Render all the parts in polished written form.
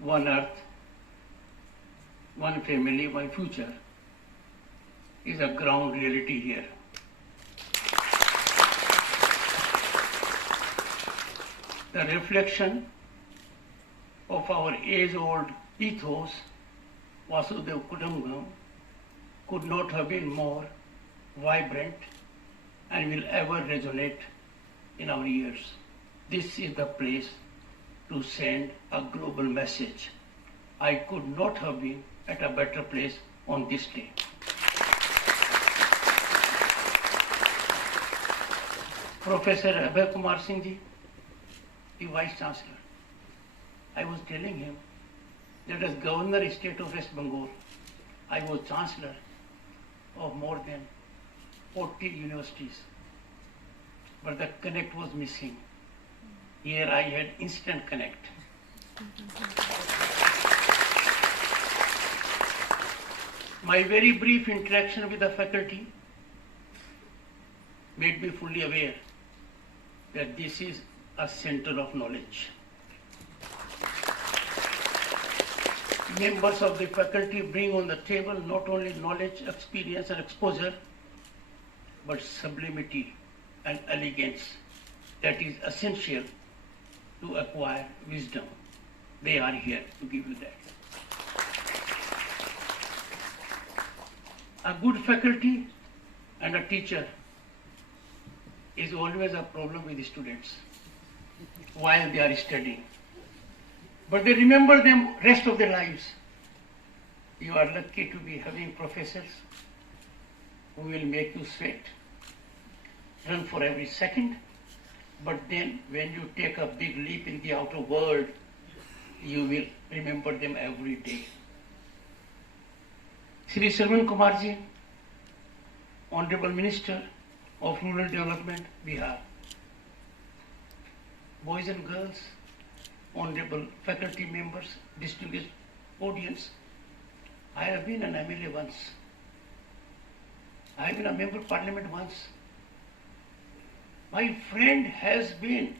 one earth, one family, one future is a ground reality here. The reflection of our age-old ethos, Vasudev Kutumbakam, could not have been more vibrant and will ever resonate in our ears. This is the place to send a global message. I could not have been at a better place on this day. Professor Abhay Kumar Singh ji, the Vice Chancellor, I was telling him that as Governor State of West Bengal, I was Chancellor of more than 40 universities, but the connect was missing. Here I had instant connect. My very brief interaction with the faculty made me fully aware that this is a center of knowledge. Members of the faculty bring on the table not only knowledge, experience and exposure, but sublimity and elegance that is essential to acquire wisdom. They are here to give you that. A good faculty and a teacher is always a problem with the students while they are studying. But they remember them rest of their lives. You are lucky to be having professors who will make you sweat, run for every second, but then when you take a big leap in the outer world, you will remember them every day. Shri Sarvan Kumar ji, Honorable Minister of Rural Development, Bihar. Boys and girls, honorable faculty members, distinguished audience, I have been an MLA once. I have been a member of parliament once. My friend has been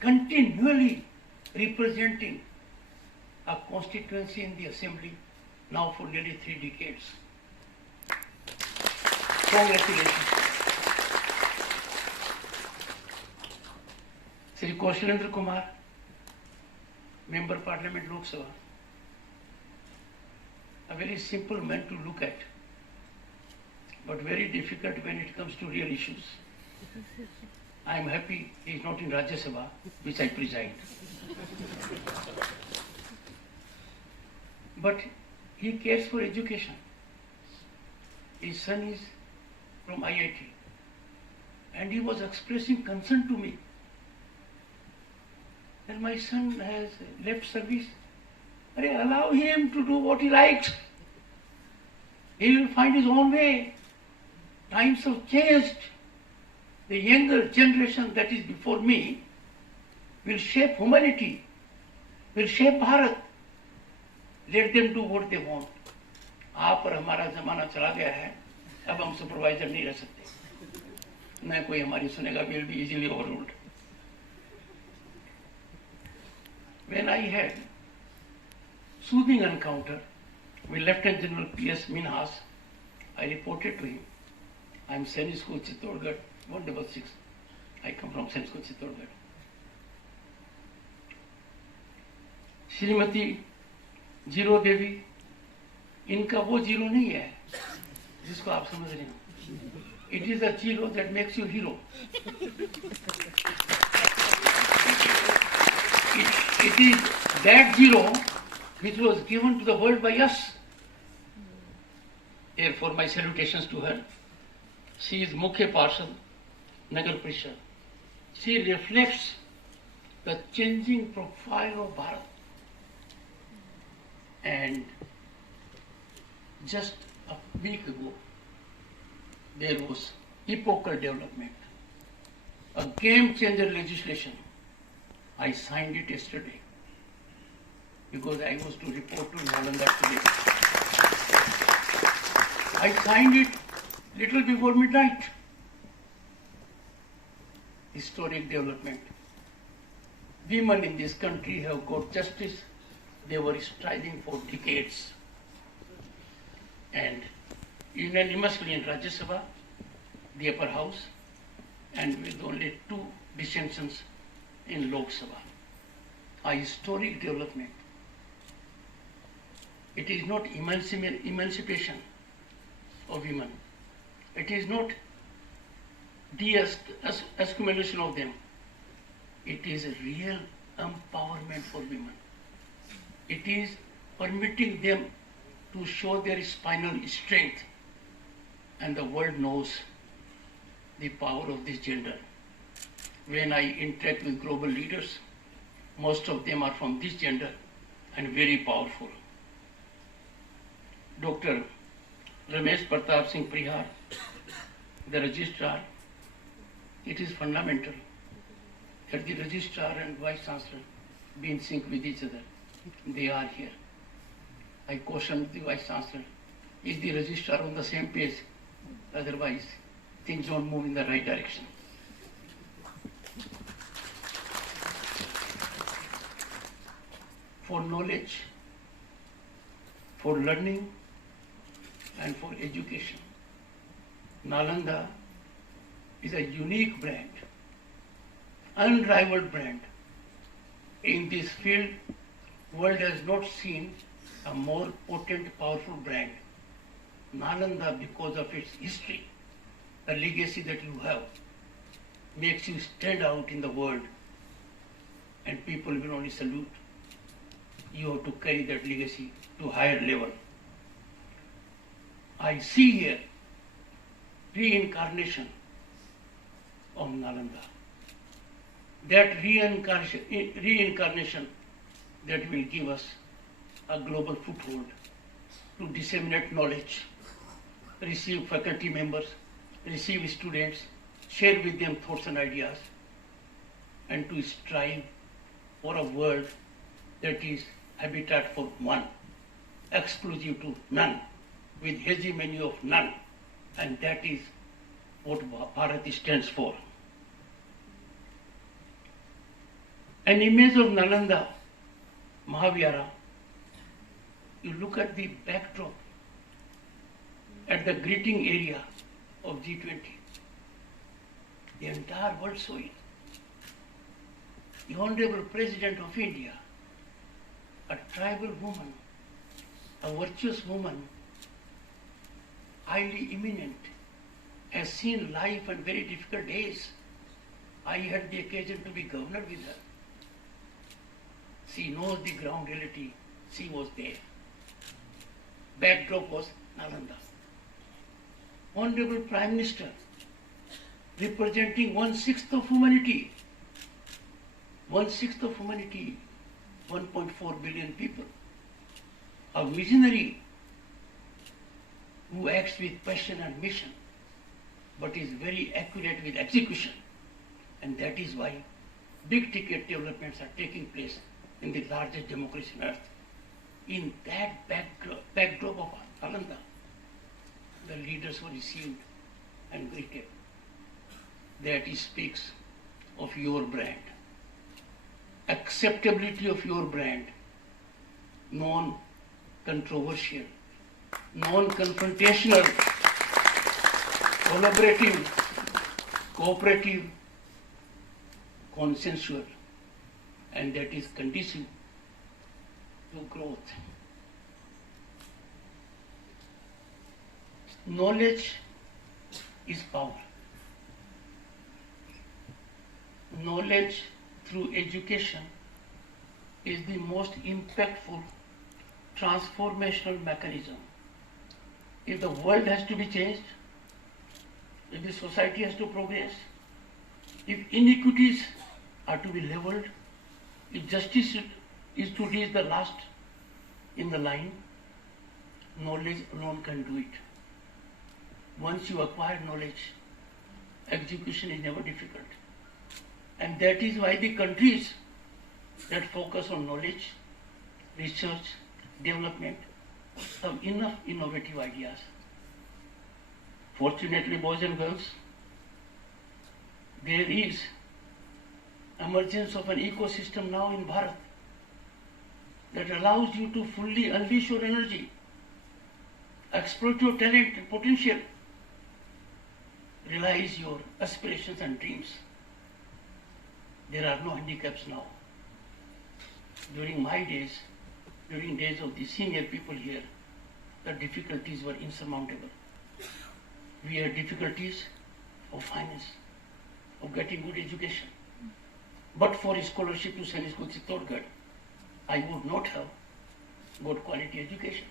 continually representing a constituency in the assembly now for nearly 3 decades. Congratulations. Shri Kaushalendra Kumar, Member Parliament Lok Sabha, a very simple man to look at, but very difficult when it comes to real issues. I am happy he is not in Rajya Sabha, which I preside. But he cares for education. His son is from IIT, and he was expressing concern to me. And my son has left service. Allow him to do what he likes. He will find his own way. Times have changed. The younger generation that is before me will shape humanity, will shape Bharat. Let them do what they want. आप और हमारा जमाना चला गया है, अब हम supervisor नहीं रह सकते, न कोई हमारी सुनेगा, will be easily overruled. When I had soothing encounter with Lieutenant General P.S. Minhas, I reported to him, I am Sainik School Chittorgarh 166. I come from Sainik School Chittorgarh. Shrimati जीरो देवी, इनका वो जीरो नहीं है जिसको आप समझ रहे हो. It is a zero that makes you hero. It is that zero which was given to the world by us. Therefore, my salutations to her. She is Mukhya Parshad, Nagar Parishad. She reflects the changing profile of Bharat. And just a week ago, there was epochal development, a game changer legislation. I signed it yesterday because I was to report to Nalanda today. I signed it little before midnight. Historic development. Women in this country have got justice, they were striving for decades. And unanimously in Rajya Sabha, the upper house, and with only 2 dissensions in Lok Sabha. A historic development. It is not emancipation of women. It is not de-accumulation of them. It is a real empowerment for women. It is permitting them to show their spinal strength, and the world knows the power of this gender. When I interact with global leaders, most of them are from this gender and very powerful. Dr. Ramesh Pratap Singh Prihar, the registrar, it is fundamental that the registrar and vice chancellor be in sync with each other. They are here. I cautioned the vice chancellor, is the registrar on the same page? Otherwise, things don't move in the right direction. For knowledge, for learning, and for education, Nalanda is a unique brand, unrivaled brand. In this field, world has not seen a more potent, powerful brand. Nalanda, because of its history, the legacy that you have, makes you stand out in the world, and people will only salute. You have to carry that legacy to higher level. I see here reincarnation of Nalanda. That reincarnation that will give us a global foothold to disseminate knowledge, receive faculty members, receive students, share with them thoughts and ideas, and to strive for a world that is habitat for one, exclusive to none, with hegemony of none, and that is what Bharat stands for. An image of Nalanda, Mahavyara, you look at the backdrop, at the greeting area of G20. The entire world saw it. The Hon'ble President of India, a tribal woman, a virtuous woman, highly eminent, has seen life and very difficult days. I had the occasion to be governor with her. She knows the ground reality. She was there. Backdrop was Nalanda. Honorable Prime Minister, representing 1/6 of humanity. 1/6 of humanity, 1.4 billion people. A visionary who acts with passion and mission, but is very accurate with execution. And that is why big ticket developments are taking place in the largest democracy on earth. In that backdrop of Nalanda, the leaders were received and greeted. That speaks of your brand, acceptability of your brand, non-controversial, non-confrontational, collaborative, cooperative, consensual, and that is conducive to growth. Knowledge is power. Knowledge through education is the most impactful transformational mechanism. If the world has to be changed, if the society has to progress, if inequities are to be leveled, if justice is to reach the last in the line, knowledge alone can do it. Once you acquire knowledge, execution is never difficult. And that is why the countries that focus on knowledge, research, development have enough innovative ideas. Fortunately, boys and girls, there is emergence of an ecosystem now in Bharat. that allows you to fully unleash your energy, exploit your talent and potential, realize your aspirations and dreams. There are no handicaps now. During my days, during days of the senior people here, the difficulties were insurmountable. We had difficulties of finance, of getting good education. But for a scholarship to Sainik School Chittorgarh, I would not have got quality education.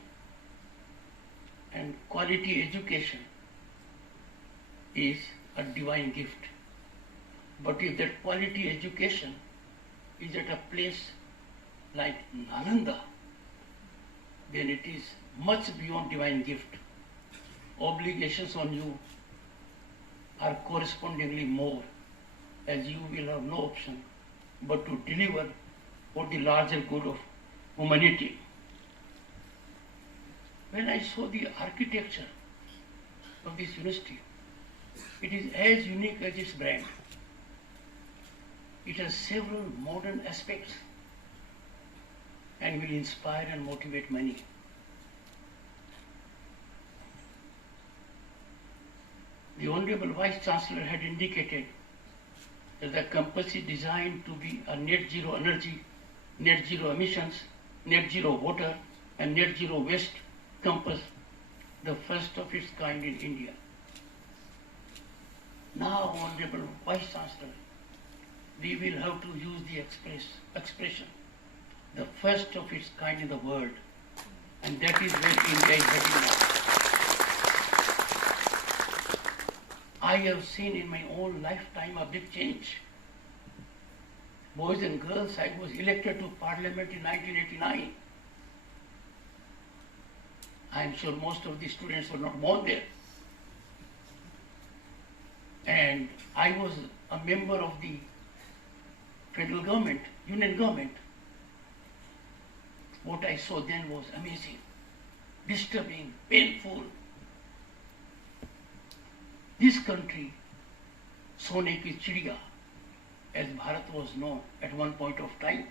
And quality education is a divine gift. But if that quality education is at a place like Nalanda, then it is much beyond divine gift. Obligations on you are correspondingly more, as you will have no option but to deliver for the larger good of humanity. When I saw the architecture of this university, it is as unique as its brand. It has several modern aspects and will inspire and motivate many. The Honorable Vice Chancellor had indicated that the campus is designed to be a net zero energy, net zero emissions, net zero water, and net zero waste campus, the first of its kind in India. Now, Honorable Vice Chancellor, we will have to use the expression, the first of its kind in the world, and that is where India is heading now. I have seen in my own lifetime a big change. Boys and girls, I was elected to Parliament in 1989. I am sure most of the students were not born there. And I was a member of the federal government, union government. What I saw then was amazing, disturbing, painful. This country, Sone ki Chidiya, as Bharat was known at one point of time,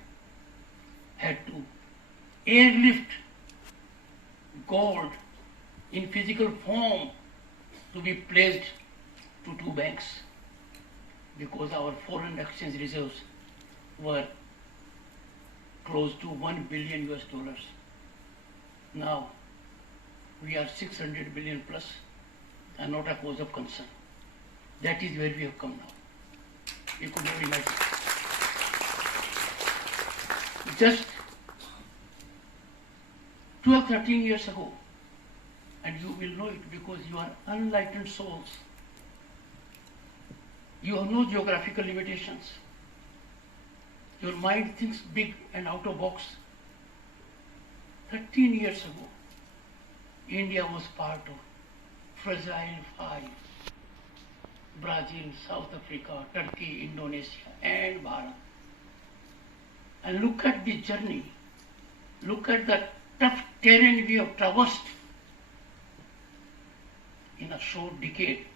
had to airlift gold in physical form to be placed to two banks because our foreign exchange reserves were close to $1 billion US. Now we are 600 billion plus and not a cause of concern. That is where we have come now. You could not imagine. Just 12, 13 years ago, and you will know it because you are enlightened souls. You have no geographical limitations. Your mind thinks big and out of box. 13 years ago, India was part of Fragile Five. Brazil, South Africa, Turkey, Indonesia, and Bharat. And look at the journey. Look at the tough terrain we have traversed. In a short decade,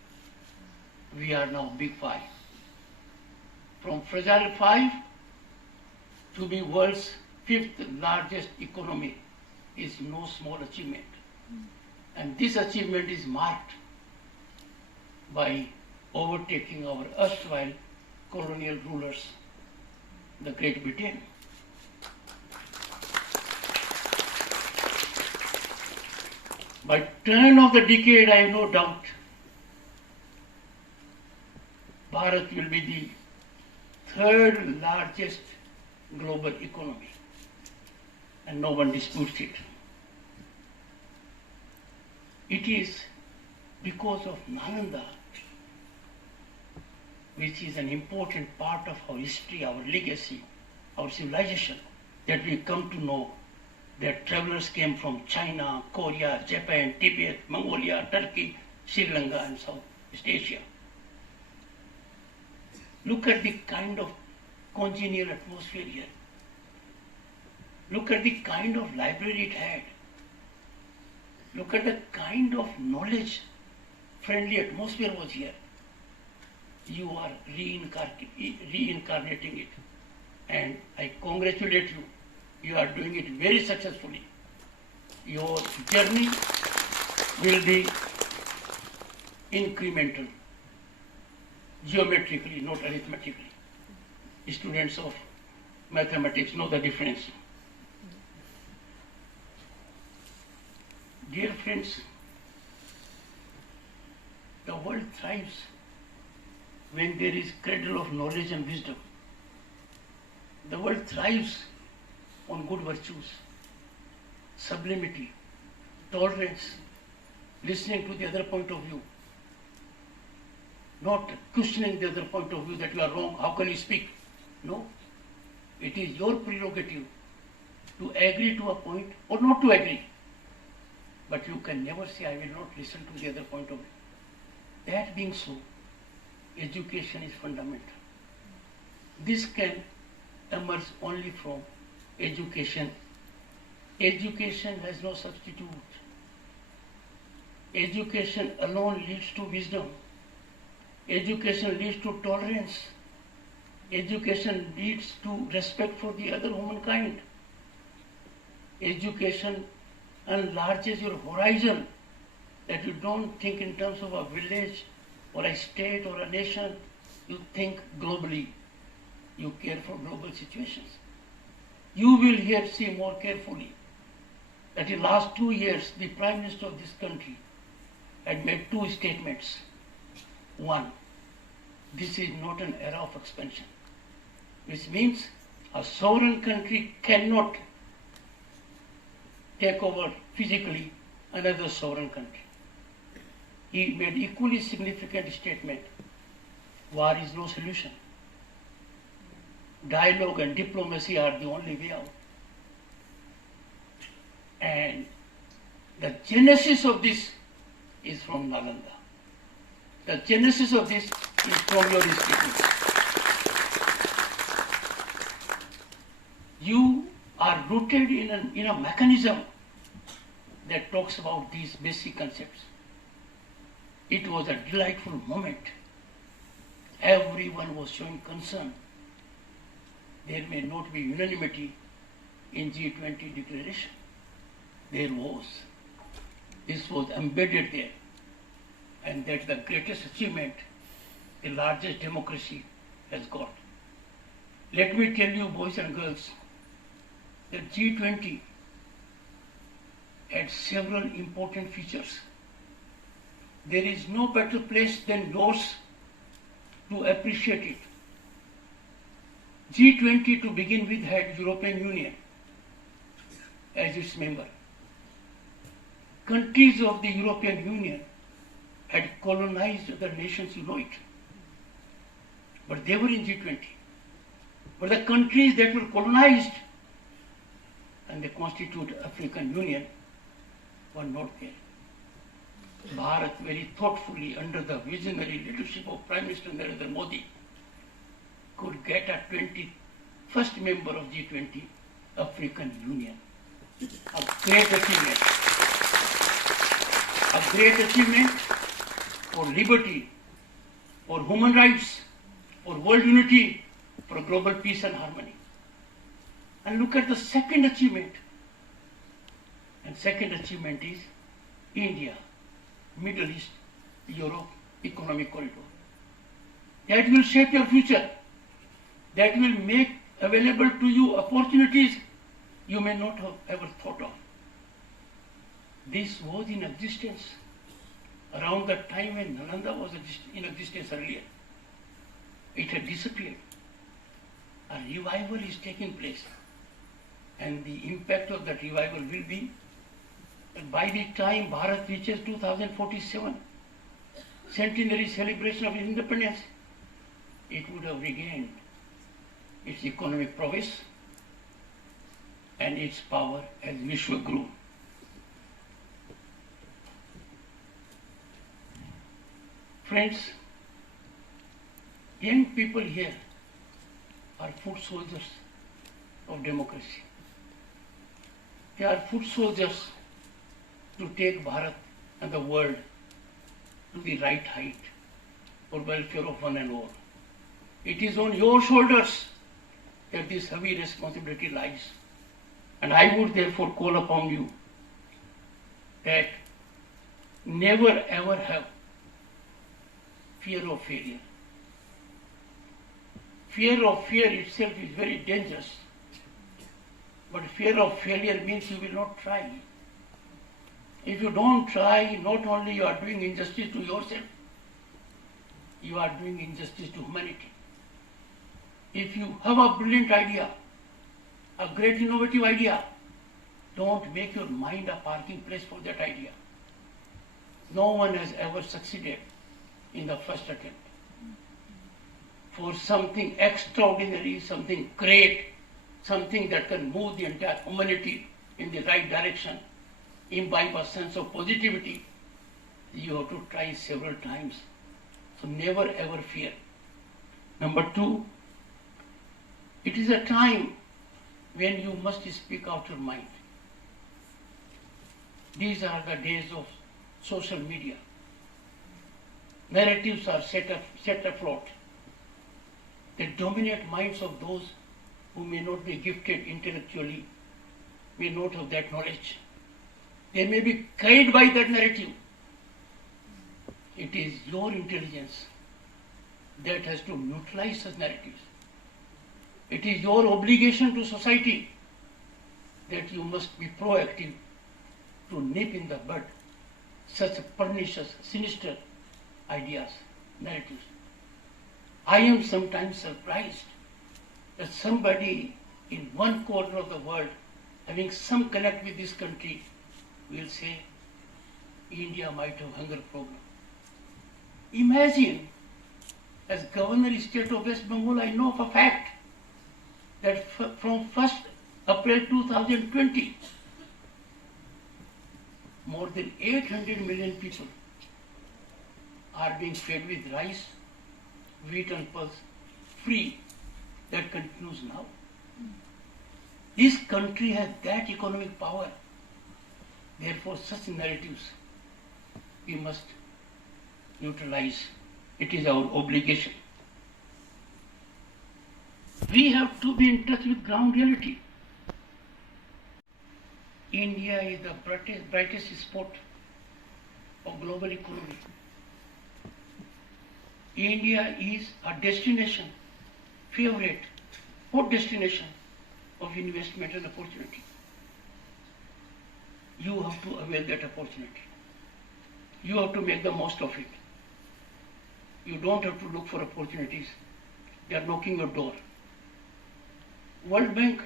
we are now Big Five. From Fragile Five to be world's 5th largest economy is no small achievement. And this achievement is marked by overtaking our erstwhile colonial rulers, the Great Britain. By turn of the decade, I have no doubt, Bharat will be the 3rd largest global economy, and no one disputes it. It is because of Nalanda, which is an important part of our history, our legacy, our civilization, that we come to know that travelers came from China, Korea, Japan, Tibet, Mongolia, Turkey, Sri Lanka, and Southeast Asia. Look at the kind of congenial atmosphere here. Look at the kind of library it had. Look at the kind of knowledge-friendly atmosphere was here. You are reincarnating it. And I congratulate you You are doing it very successfully. Your journey will be incremental, geometrically, not arithmetically. Students of mathematics know the difference. Dear friends, the world thrives when there is cradle of knowledge and wisdom. The world thrives on good virtues, sublimity, tolerance, listening to the other point of view, not questioning the other point of view that you are wrong, how can you speak? No, it is your prerogative to agree to a point or not to agree. But you can never say, I will not listen to the other point of view. That being so, education is fundamental. This can emerge only from education. Education has no substitute. Education alone leads to wisdom. Education leads to tolerance. Education leads to respect for the other humankind. Education enlarges your horizon, that you don't think in terms of a village or a state or a nation. You think globally. You care for global situations. You will here see more carefully that in the last 2 years, the Prime Minister of this country had made 2 statements. One, this is not an era of expansion, which means a sovereign country cannot take over physically another sovereign country. He made equally significant statement, war is no solution. Dialogue and diplomacy are the only way out. And the genesis of this is from Nalanda. The genesis of this is from your institute. You are rooted in a mechanism that talks about these basic concepts. It was a delightful moment. Everyone was showing concern. There may not be unanimity in G20 declaration. There was. This was embedded there. And that's the greatest achievement the largest democracy has got. Let me tell you, boys and girls, that G20 had several important features. There is no better place than yours to appreciate it. G20 to begin with had European Union as its member. Countries of the European Union had colonized other nations, you know it. But they were in G20. But the countries that were colonized and they constitute African Union were not there. Bharat very thoughtfully, under the visionary leadership of Prime Minister Narendra Modi, could get a 21st member of G20, African Union. A great achievement. A great achievement for liberty, for human rights, for world unity, for global peace and harmony. And look at the second achievement. And second achievement is India, Middle East, Europe, economic corridor. That will shape your future. That will make available to you opportunities you may not have ever thought of. This was in existence around the time when Nalanda was in existence earlier. It had disappeared. A revival is taking place. And the impact of that revival will be that by the time Bharat reaches 2047, centenary celebration of independence, it would have regained its economic prowess and its power as Vishwaguru. Friends, young people here are foot soldiers of democracy. They are foot soldiers to take Bharat and the world to the right height for welfare of one and all. It is on your shoulders that this heavy responsibility lies. And I would therefore call upon you that never ever have fear of failure. Fear of fear itself is very dangerous. But fear of failure means you will not try. If you don't try, not only you are doing injustice to yourself, you are doing injustice to humanity. If you have a brilliant idea, a great innovative idea, don't make your mind a parking place for that idea. No one has ever succeeded in the first attempt. For something extraordinary, something great, something that can move the entire humanity in the right direction, imbibe a sense of positivity, you have to try several times. So never ever fear. Number two, it is a time when you must speak out your mind. These are the days of social media. Narratives are set afloat. They dominate minds of those who may not be gifted intellectually, may not have that knowledge. They may be carried by that narrative. It is your intelligence that has to neutralize such narratives. It is your obligation to society that you must be proactive to nip in the bud such pernicious, sinister ideas, narratives. I am sometimes surprised that somebody in one corner of the world having some connect with this country will say India might have hunger problem. Imagine, as Governor State of West Bengal, I know of a fact that from 1st April 2020, more than 800 million people are being fed with rice, wheat and pulse free. That continues now. This country has that economic power. Therefore, such narratives we must neutralize. It is our obligation. We have to be in touch with ground reality. India is the brightest spot of global economy. India is a destination, favorite, hot destination of investment and opportunity. You have to avail that opportunity. You have to make the most of it. You don't have to look for opportunities. They are knocking your door. World Bank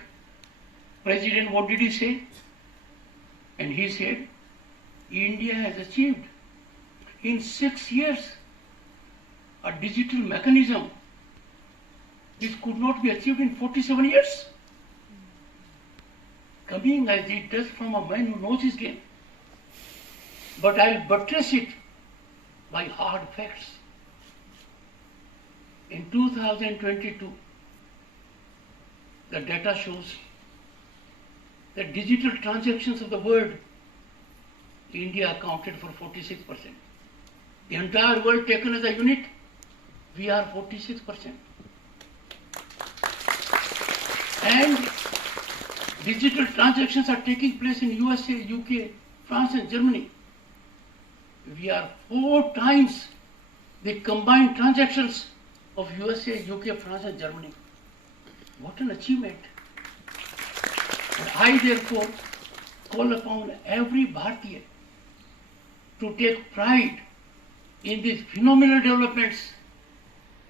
President, what did he say? And he said, India has achieved in 6 years a digital mechanism which could not be achieved in 47 years. Coming as it does from a man who knows his game. But I'll buttress it by hard facts. In 2022, the data shows that digital transactions of the world, India accounted for 46%. The entire world taken as a unit, we are 46%. And digital transactions are taking place in USA, UK, France and Germany. We are 4 times the combined transactions of USA, UK, France and Germany. What an achievement. And I therefore call upon every Bharatiya to take pride in these phenomenal developments.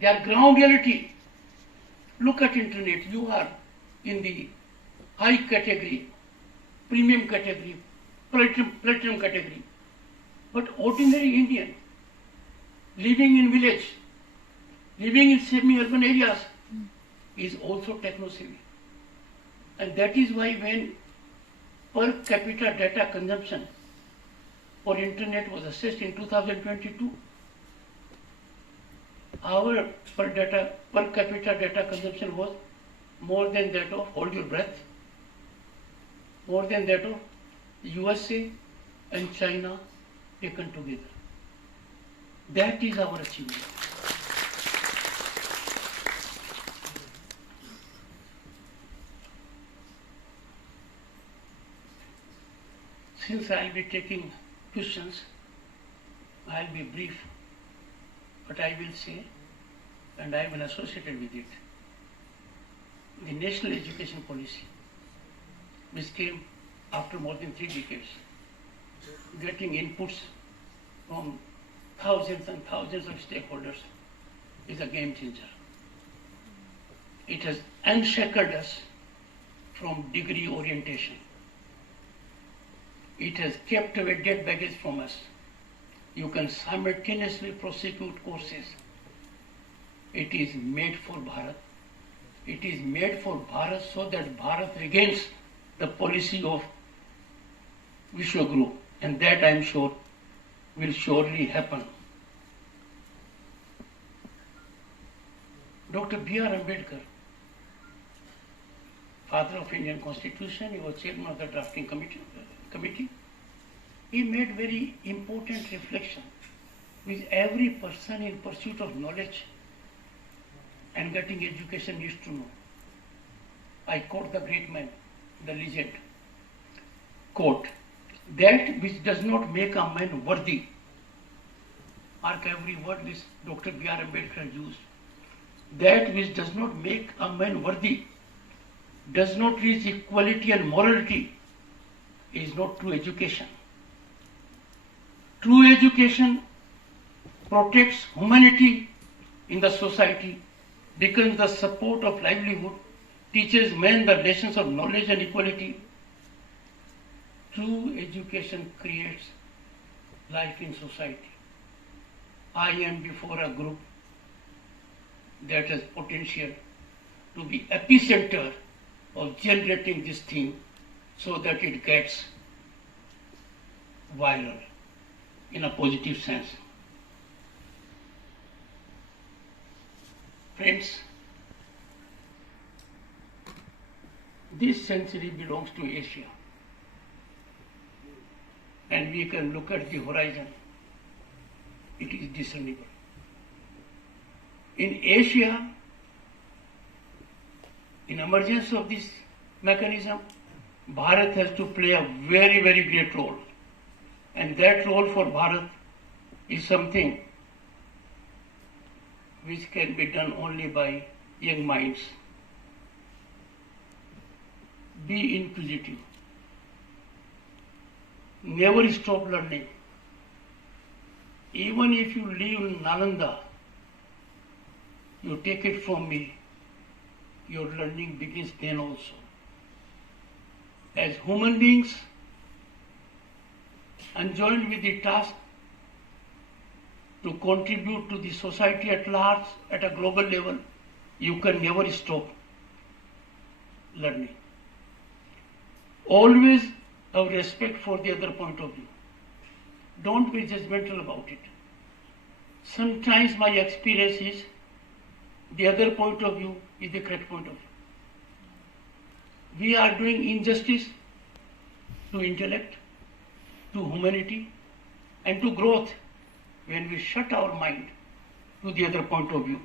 They are ground reality. Look at internet. You are in the high category, premium category, platinum category. But ordinary Indian living in village, living in semi-urban areas is also techno-savvy. And that is why when per capita data consumption for internet was assessed in 2022, our per capita data consumption was more than that of, hold your breath, more than that of USA and China taken together. That is our achievement. since I will be taking questions, I will be brief, but I will say, and I am associated with it, the national education policy, which came after more than 3 decades, getting inputs from thousands and thousands of stakeholders, is a game changer. It has unshackled us from degree orientation. It has kept away dead baggage from us. You can simultaneously prosecute courses. It is made for Bharat. It is made for Bharat so that Bharat regains the policy of Vishwaguru, and that I am sure will surely happen. Dr. B.R. Ambedkar, father of Indian Constitution, he was chairman of the drafting committee. He made very important reflection which every person in pursuit of knowledge and getting education needs to know. I quote the great man, the legend, quote, that which does not make a man worthy, mark every word which Dr. B.R. Ambedkar used, that which does not make a man worthy, does not reach equality and morality, is not true education. True education protects humanity in the society, becomes the support of livelihood, teaches men the lessons of knowledge and equality. True education creates life in society. I am before a group that has potential to be epicenter of generating this thing so that it gets viral in a positive sense. Friends, this century belongs to Asia, and we can look at the horizon. It is discernible. In Asia, in emergence of this mechanism, Bharat has to play a very, very great role. And that role for Bharat is something which can be done only by young minds. Be inquisitive. Never stop learning. Even if you live in Nalanda, you take it from me, your learning begins then also. As human beings, enjoined with the task to contribute to the society at large at a global level, you can never stop learning. Always have respect for the other point of view. Don't be judgmental about it. Sometimes my experience is the other point of view is the correct point of view. We are doing injustice to intellect, to humanity, and to growth when we shut our mind to the other point of view.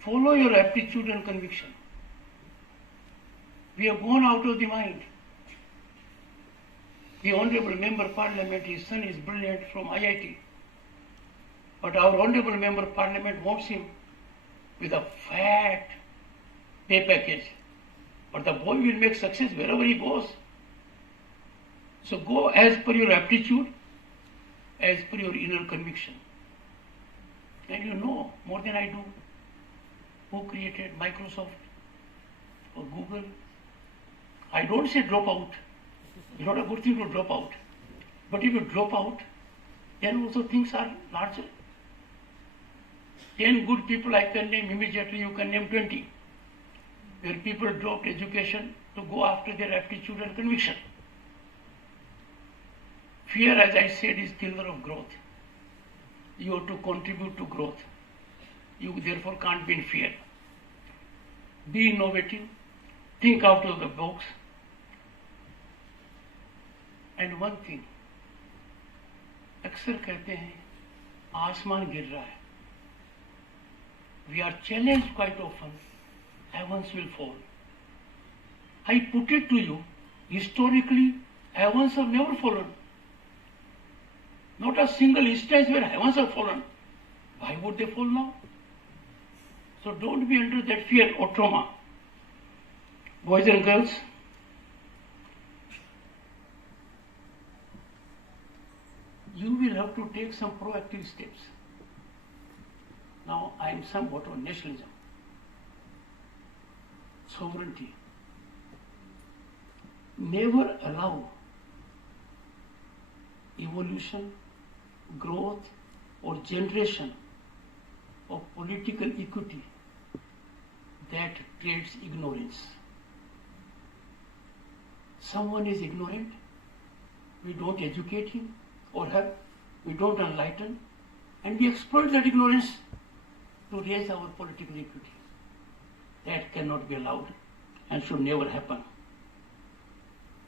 Follow your aptitude and conviction. We have gone out of the mind. The Honorable Member of Parliament, his son is brilliant from IIT. But our Honorable Member of Parliament wants him with a fat pay package. But the boy will make success wherever he goes. So go as per your aptitude, as per your inner conviction. And you know more than I do who created Microsoft or Google. I don't say drop out. It's not a good thing to drop out. But if you drop out, then also things are larger. 10 good people I can name immediately, you can name 20. Where people dropped education to go after their aptitude and conviction. Fear, as I said, is killer of growth. You have to contribute to growth. You therefore can't be in fear. Be innovative. Think out of the box. And one thing, अक्सर कहते हैं आसमान गिर रहा है. We are challenged quite often. Heavens will fall. I put it to you, historically Heavens have never fallen. Not a single instance where heavens have fallen. Why would they fall now? So don't be under that fear or trauma. Boys and girls, you will have to take some proactive steps. Now I am somewhat on nationalism, sovereignty. Never allow evolution, growth, or generation of political equity that trades ignorance. Someone is ignorant, we don't educate him or her, we don't enlighten, and we exploit that ignorance to raise our political equity. That cannot be allowed and should never happen.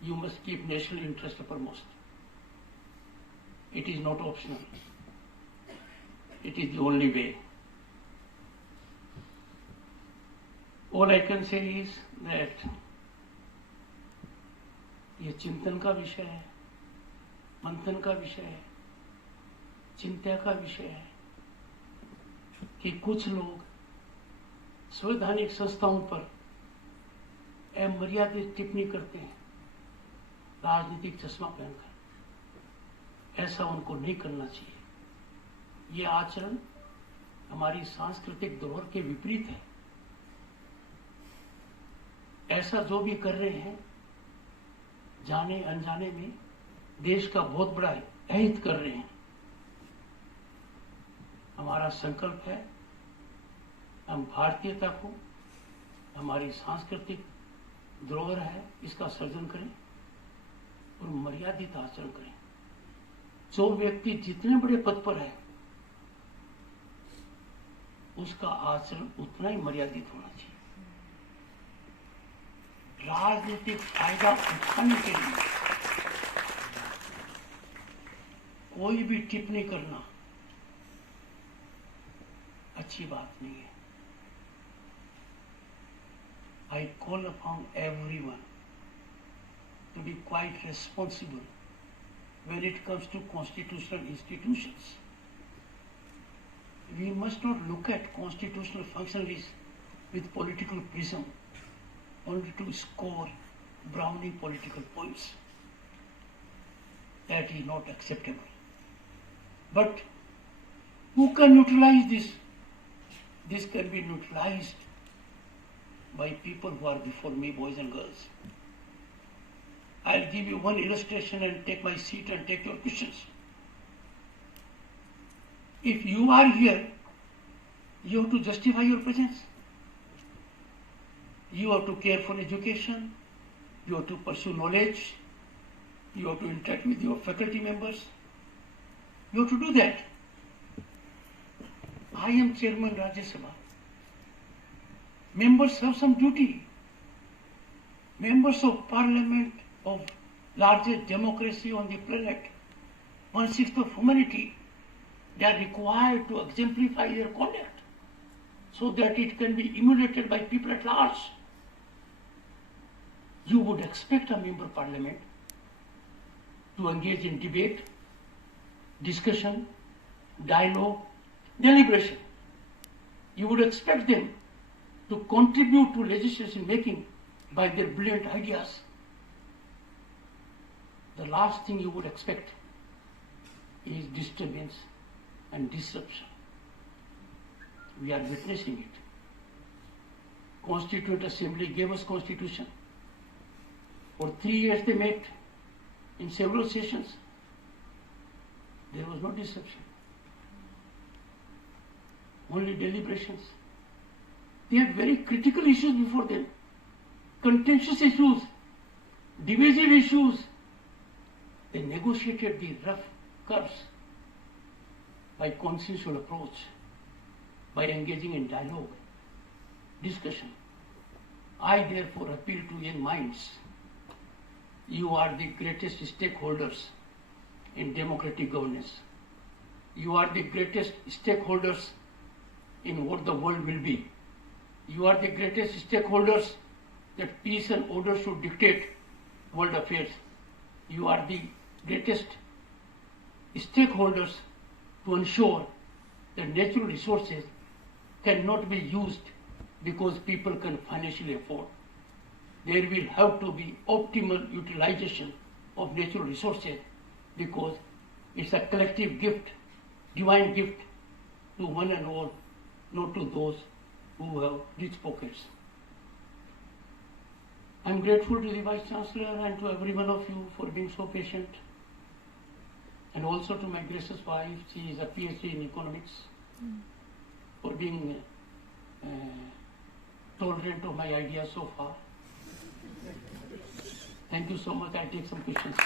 You must keep national interest uppermost. It is not optional. It is the only way. All I can say is that ये चिंतन का विषय है, मंथन का विषय है, चिंता का विषय है कि कुछ लोग संवैधानिक संस्थाओं पर अमर्यादित टिप्पणी करते हैं राजनीतिक चश्मा पहनकर। ऐसा उनको नहीं करना चाहिए। ये आचरण हमारी सांस्कृतिक धरोहर के विपरीत है। ऐसा जो भी कर रहे हैं जाने अनजाने में देश का बहुत बड़ा अहित कर रहे हैं। हमारा संकल्प है हम भारतीयता को, हमारी सांस्कृतिक धरोहर है, इसका सर्जन करें और मर्यादित आचरण करें। जो व्यक्ति जितने बड़े पद पर है उसका आचरण उतना ही मर्यादित होना चाहिए। राजनीतिक फायदा उठाने के लिए कोई भी टिप्पणी करना अच्छी बात नहीं है। I call upon everyone to be quite responsible when it comes to constitutional institutions. We must not look at constitutional functionaries with political prism only to score browning political points. That is not acceptable. But who can neutralize this? This can be neutralized by people who are before me, boys and girls. I'll give you one illustration and take my seat and take your questions. If you are here, you have to justify your presence. You have to care for education. You have to pursue knowledge. You have to interact with your faculty members. You have to do that. I am Chairman Rajya Sabha. Members have some duty. Members of Parliament of largest democracy on the planet, 1/6 of humanity, they are required to exemplify their conduct so that it can be emulated by people at large. You would expect a member of Parliament to engage in debate, discussion, dialogue, deliberation. You would expect them to contribute to legislation making by their brilliant ideas. The last thing you would expect is disturbance and disruption. We are witnessing it. Constituent Assembly gave us constitution. For 3 years they met in several sessions. There was no disruption. Only deliberations. They had very critical issues before them. Contentious issues, divisive issues. They negotiated the rough curves by consensual approach, by engaging in dialogue, discussion. I therefore appeal to young minds. You are the greatest stakeholders in democratic governance. You are the greatest stakeholders in what the world will be. You are the greatest stakeholders that peace and order should dictate world affairs. you are the greatest stakeholders to ensure that natural resources cannot be used because people can financially afford. There will have to be optimal utilization of natural resources because it's a collective gift, divine gift to one and all, not to those who have rich pockets. I'm grateful to the Vice Chancellor and to every one of you for being so patient, and also to my gracious wife, she is a PhD in economics, for being tolerant of my ideas so far. Thank you so much. I'll take some questions.